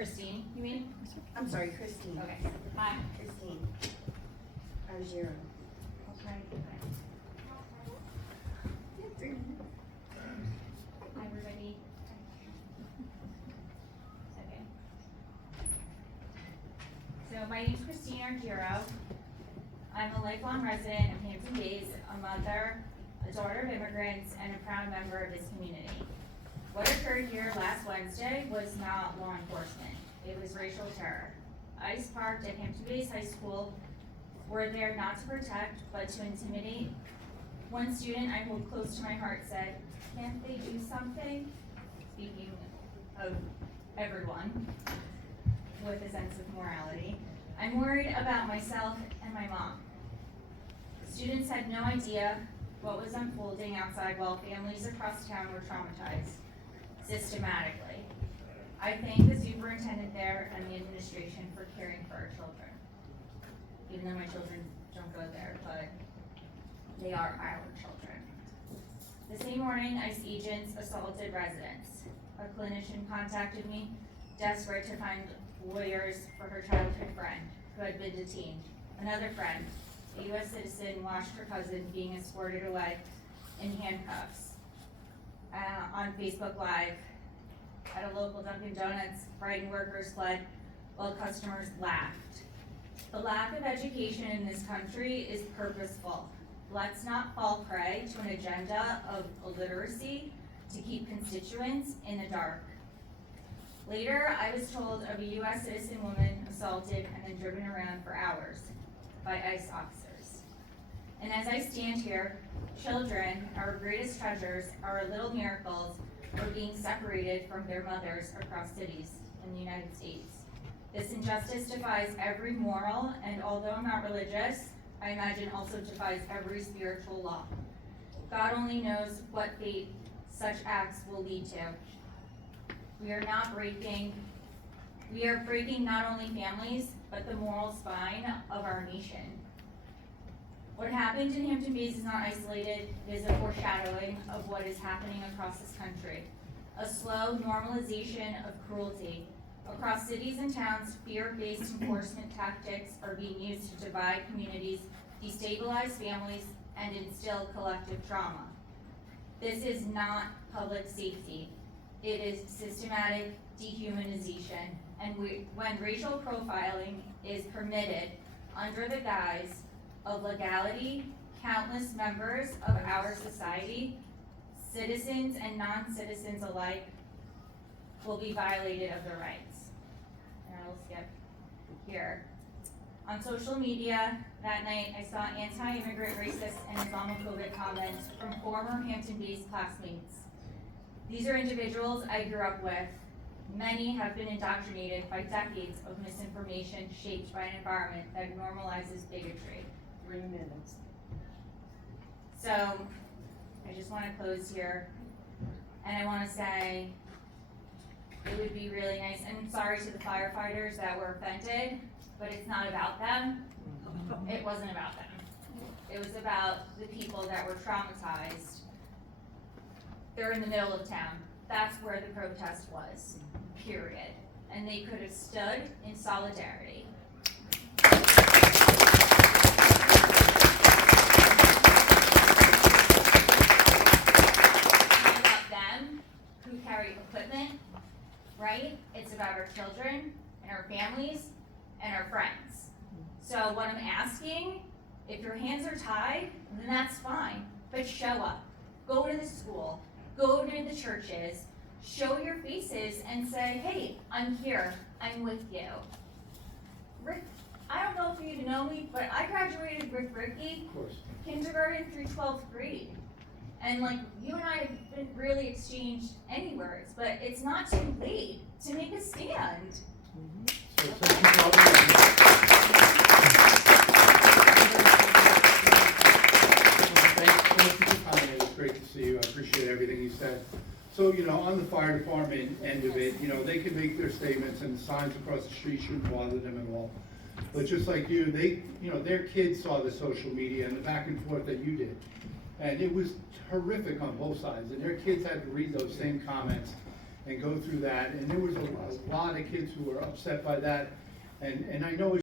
Christine, you mean? I'm sorry, Christine. Okay. Hi. Christine. Argiro. Okay. Hi, everybody. Okay. So my name's Christine Argiro. I'm a lifelong resident of Hampton Bays, a mother, a daughter of immigrants, and a proud member of this community. What occurred here last Wednesday was not law enforcement. It was racial terror. ICE parked at Hampton Bays High School were there not to protect, but to intimidate. One student I hold close to my heart said, "Can't they do something?" Speaking of everyone with a sense of morality. I'm worried about myself and my mom. Students had no idea what was unfolding outside while families across town were traumatized systematically. I thank the superintendent there and the administration for caring for our children. Even though my children don't go there, but they are our children. The same morning, ICE agents assaulted residents. A clinician contacted me, desperate to find lawyers for her childhood friend who had been detained. Another friend, a U.S. citizen, watched her cousin being escorted away in handcuffs. On Facebook Live at a local Dunkin' Donuts, frightened workers fled while customers laughed. The lack of education in this country is purposeful. Let's not fall prey to an agenda of illiteracy to keep constituents in the dark. Later, I was told of a U.S. citizen woman assaulted and then driven around for hours by ICE officers. And as I stand here, children, our greatest treasures, our little miracles, are being separated from their mothers across cities in the United States. This injustice defies every moral, and although I'm not religious, I imagine also defies every spiritual law. God only knows what fate such acts will lead to. We are breaking not only families, but the moral spine of our nation. What happened in Hampton Bays is not isolated, it is a foreshadowing of what is happening across this country. A slow normalization of cruelty. Across cities and towns, fear-based enforcement tactics are being used to divide communities, destabilize families, and instill collective trauma. This is not public safety. It is systematic dehumanization. And when racial profiling is permitted under the guise of legality, countless members of our society, citizens and non-citizens alike, will be violated of their rights. And I will skip here. On social media that night, I saw anti-immigrant racist and Islamophobic comments from former Hampton Bays classmates. These are individuals I grew up with. Many have been indoctrinated by decades of misinformation shaped by an environment that normalizes bigotry. 3 minutes. So, I just want to close here, and I want to say it would be really nice, and I'm sorry to the firefighters that were offended, but it's not about them. It wasn't about them. It was about the people that were traumatized. They're in the middle of town. That's where the protest was, period. And they could have stood in solidarity. Who carry equipment, right? It's about our children and our families and our friends. So what I'm asking, if your hands are tied, then that's fine, but show up. Go to the school, go to the churches, show your faces and say, hey, I'm here, I'm with you. Rick, I don't know if you know me, but I graduated with Ricky, kindergarten through 12th grade. And like, you and I haven't really exchanged any words, but it's not too late to make a stand. Thanks so much for your time. It was great to see you. I appreciate everything you said. So, on the fire department end of it, they can make their statements and the signs across the street shouldn't bother them at all. But just like you, their kids saw the social media and the back and forth that you did. And it was horrific on both sides, and their kids had to read those same comments. and go through that, and there was a lot of kids who were upset by that, and I know it's